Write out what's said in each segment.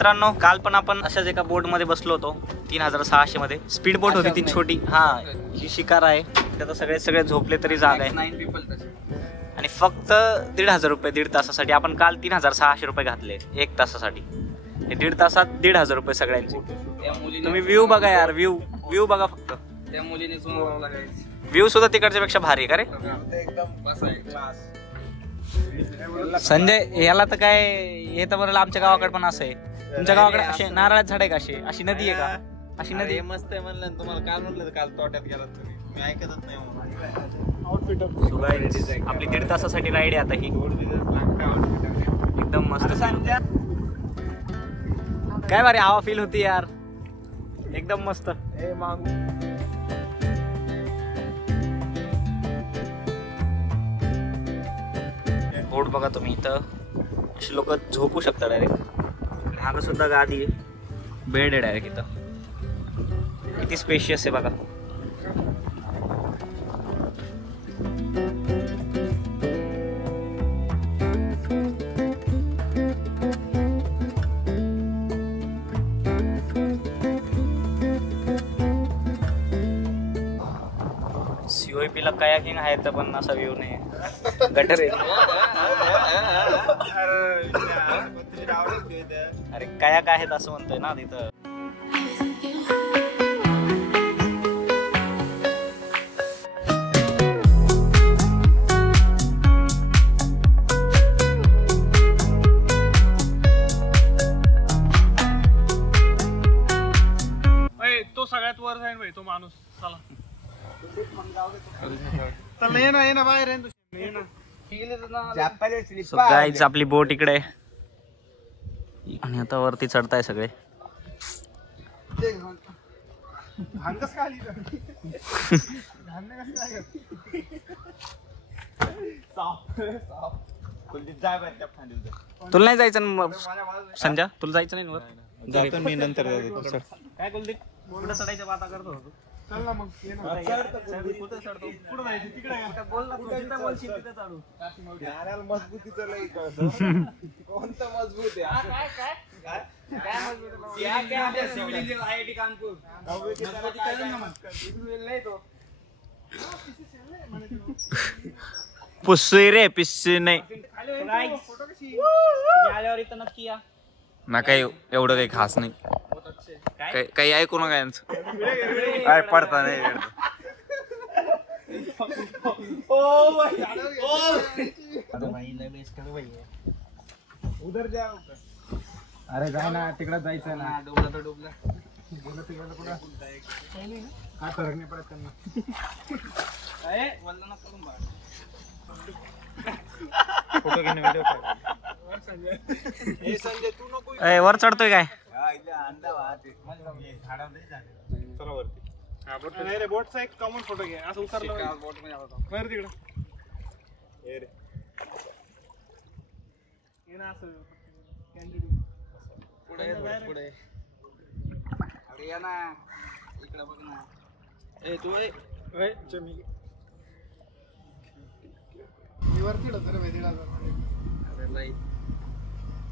मित्रांनो काल पण आपण अशाच एका बोट मध्ये बसलो होतो 3600 मध्ये. स्पीड बोट होती ती छोटी. हा ही शिकार आहे. त्यात सगळे झोपले तरी जाग आहे. आणि फक्त 1500 रुपये 1.5 तासासाठी. आपण काल 3600 रुपये घातले 1 तासासाठी. 1.5 तासात 1500 रुपये सगळ्यांचे. तुम्ही व्ह्यू बघा यार, व्ह्यू बघा फक्त. त्या मुलीने व्ह्यू सुद्धा तिकडच्या पेक्षा भारी आहे का रे. संजय याला तर काय हे तर बरं आमच्या गावाकडे पण असं आहे. तुमच्या गावाकडे असे नारळाचे झाड आहे का? अशी नदी आहे का? अशी नदी मस्त आहे म्हणलं. तुम्हाला काल म्हटलं काल तोट्यात गेलात तुम्ही, मी ऐकतच नाही. आपली 1.5 तासासाठी राईड आहे आता ही. एकदम मस्त. काय भारी हवा फील होती यार, एकदम मस्त. बोट बघा तुम्ही, इथं अशी लोक झोपू शकता डायरेक्ट. मागं सुद्धा गादी आहे, बेड आहे डायरेक्ट. इथं किती स्पेशियस आहे बघा. COP ला कायाकिंग आहे तर पण असा व्ह्यू नाही. गटर आहे. अरे काया काय आहेत असं म्हणतोय ना तिथं. तो सगळ्यात वर जाईल भाई तो माणूस. चला ये ना बाहेर So guys, आपली बोट इकडे आणि आता वरती चढताय सगळे. तुला नाही जायचं संजय? तुला जायचं नाही वर? जातो मी नंतर. काय कुलदीप कुठं चढायच्या बाता करतो? चल ना मग. कुठं चढतो? कुठं जायचं तिकडे बोल ना, जिथं बोलशील तिथं चढू. मजबूतीचं लई कळतं. कोणतं मजबूत आहे? IIT कानपूर पुसुई रे पिस्सी नाही. आल्यावर इथं नक्की या. ना काही एवढं काही खास नाही. काही ऐकू नका यांचं. काय पडता नाही. उधर जा. अरे जाय ना तिकडे जायचं ना. डुबला तर डुबला. काय फरक नाही पडत त्यांना. फोटो घेणे व्हिडिओ संजय तू नको. वर चढतोय काय? चला वरती. नाही रे बोटचा एक कॉमन फोटो घे. असं उतरलं बोट मध्ये वर तिकडं ये रे. ये ना असं पुढे पुढे. अरे या ना इकडे बघ ना. ए तू मी वरती रे वेदिडा. अरे नाही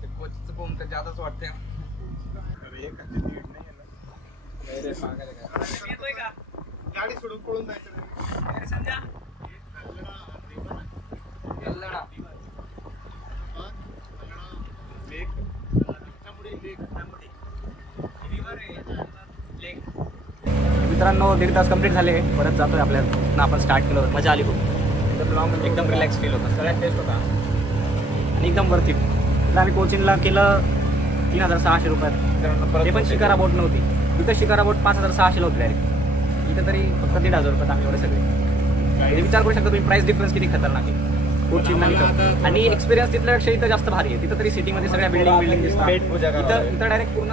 ते कोचचं बोम तर जादाच वाटते. अरे एक तिकीट नाही ना. रे सांगायला काय येतोय का? गाडी सोडून पळून जायचं रे. संजय गल्लडा. मित्रांनो 1.5 तास कंप्लीट झाले. परत जातोय आपल्याला. आपण स्टार्ट केलं होतं. मजा आली खूप. एकदम लॉंग म्हणजे एकदम रिलॅक्स फील होतं. सगळ्यात बेस्ट होता आणि एकदम वरती. आम्ही कोचिंगला केलं 3600 रुपयात. ते पण शिकारा बोट नव्हती. इथं शिकारा बोट 5600 होती डायरेक्ट. इथं तरी फक्त 1500 रुपयात आम्ही एवढे सगळे. विचार करू शकता तुम्ही प्राइस डिफरन्स किती खतरनाक आहे कोचिंगला इथं. आणि एक्सपिरियन्स तिथल्यापेक्षा इथं जास्त भारी आहे. तिथं तरी सिटीमध्ये सगळ्या बिल्डिंग दिसतात. इथं डायरेक्ट पूर्ण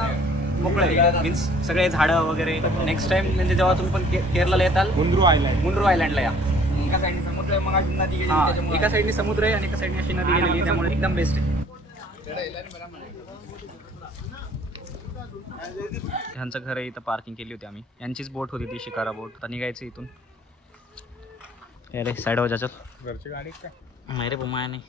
मोकळं आहे. मीन्स सगळे झाडं वगैरे. नेक्स्ट टाइम म्हणजे जेव्हा तुम्ही पण केरळला येताल मुंद्रू आयलँडला या. एका साईडने समुद्र आहे, मग नदी गेली. एका साईडने समुद्र आहे आणि एका साईडने अशी नदी गेलेली. त्यामुळे एकदम बेस्ट आहे. ह्यांचं घर आहे. इथं पार्किंग केली होती आम्ही. यांचीच बोट होती ती शिकारा बोट. आता निघायचं इथून. अरे साईड हो जायचं. घरची गाडी का नाही रे बुमाया नाही.